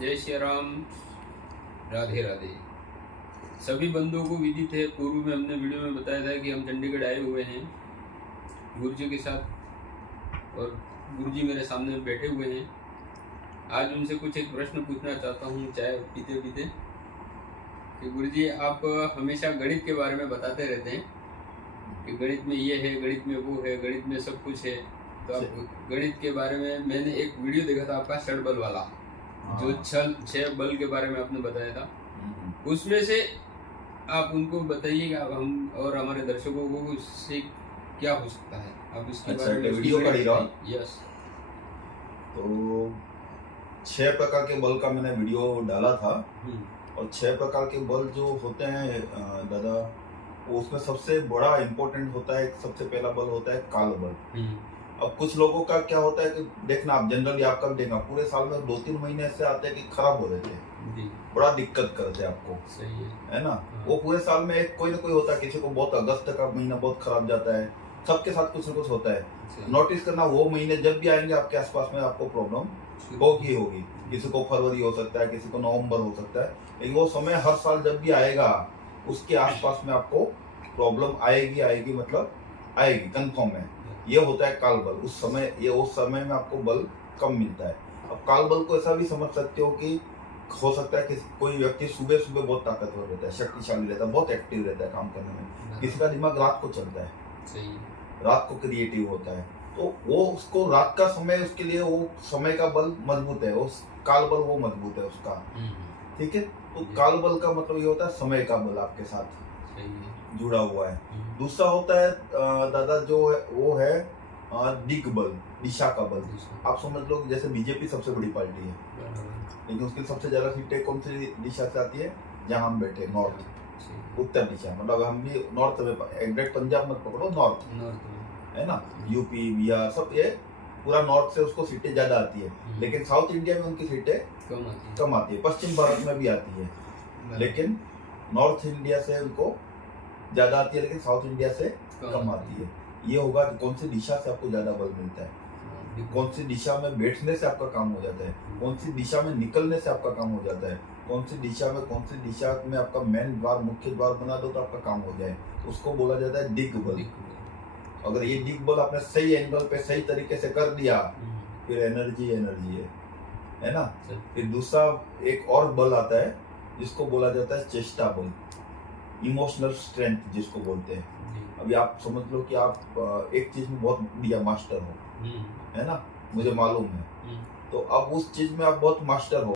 जय श्री राम। राधे राधे। सभी बंधुओं को विदित है, पूर्व में हमने वीडियो में बताया था कि हम चंडीगढ़ आए हुए हैं गुरुजी के साथ, और गुरुजी मेरे सामने बैठे हुए हैं। आज उनसे कुछ एक प्रश्न पूछना चाहता हूँ चाय पीते पीते कि गुरुजी, आप हमेशा गणित के बारे में बताते रहते हैं कि गणित में ये है, गणित में वो है, गणित में सब कुछ है। तो आप गणित के बारे में, मैंने एक वीडियो देखा था आपका षड बल वाला, जो छह बल के बारे में आपने बताया था, उसमें से आप उनको बताइएगा, हम और हमारे दर्शकों को उससे क्या हो सकता है, आप इसके बारे में वीडियो कर ही रहा। यस। तो 6 प्रकार के बल का मैंने वीडियो डाला था, और 6 प्रकार के बल जो होते हैं दादा, उसमें सबसे बड़ा इम्पोर्टेंट होता है, सबसे पहला बल होता है काल बल। अब कुछ लोगों का क्या होता है कि देखना, आप जनरली आपका भी देखना, पूरे साल में 2-3 महीने ऐसे आते हैं कि खराब हो रहते हैं, बड़ा दिक्कत करते हैं आपको। सही है ना। वो पूरे साल में एक कोई ना कोई होता है, किसी को बहुत अगस्त का महीना बहुत खराब जाता है, सबके साथ कुछ ना कुछ होता है। नोटिस करना, वो महीने जब भी आएंगे आपके आसपास में आपको प्रॉब्लम होगी। किसी को फरवरी हो सकता है, किसी को नवंबर हो सकता है, लेकिन वो समय हर साल जब भी आएगा उसके आसपास में आपको प्रॉब्लम आएगी, मतलब आएगी, कंफर्म है। ये होता है काल बल। उस समय में आपको बल कम मिलता है। अब काल बल को ऐसा भी समझ सकते हो कि हो सकता है कि कोई व्यक्ति सुबह सुबह बहुत ताकतवर रहता है, शक्तिशाली रहता है, बहुत एक्टिव रहता है काम करने में। किसी का दिमाग रात को चलता है, सही, रात को क्रिएटिव होता है, तो वो उसको रात का समय, उसके लिए वो समय का बल मजबूत है, उस काल बल वो मजबूत है उसका। ठीक है। तो काल बल का मतलब ये होता है समय का बल आपके साथ जुड़ा हुआ है। दूसरा होता है दादा जो है वो है दिग बल, दिशा का बल। आप समझ लो जैसे बीजेपी सबसे बड़ी पार्टी है, लेकिन उसकी सबसे ज्यादा सीटें कौन सी दिशा से आती है? जहां हम बैठे, नॉर्थ, उत्तर दिशा। मतलब हम भी नॉर्थ में, एग्जैक्ट पंजाब मत पकड़ो, नॉर्थ है ना, यूपी बिहार सब, ये पूरा नॉर्थ से उसको सीटें ज्यादा आती है। लेकिन साउथ इंडिया में उनकी सीटें कम आती है। पश्चिम भारत में भी आती है, लेकिन नॉर्थ इंडिया से उनको ज्यादा आती है, लेकिन साउथ इंडिया से कम आती है। ये होगा कि कौन सी दिशा से आपको ज्यादा बल मिलता है, कौन सी दिशा में बैठने से आपका काम हो जाता है, कौन सी दिशा में निकलने से आपका काम हो जाता है, कौन सी दिशा में आपका मेन द्वार, मुख्य द्वार बना दो तो आपका काम हो जाए, उसको बोला जाता है दिग बल। अगर ये दिग बल आपने सही एंगल पे सही तरीके से कर दिया, फिर एनर्जी है ना। फिर दूसरा एक और बल आता है जिसको बोला जाता है चेष्टा बल, इमोशनल स्ट्रेंथ जिसको बोलते हैं। अभी आप समझ लो कि आप एक चीज में बहुत बढ़िया मास्टर हो, है ना, मुझे मालूम है। तो अब उस चीज में आप बहुत मास्टर हो,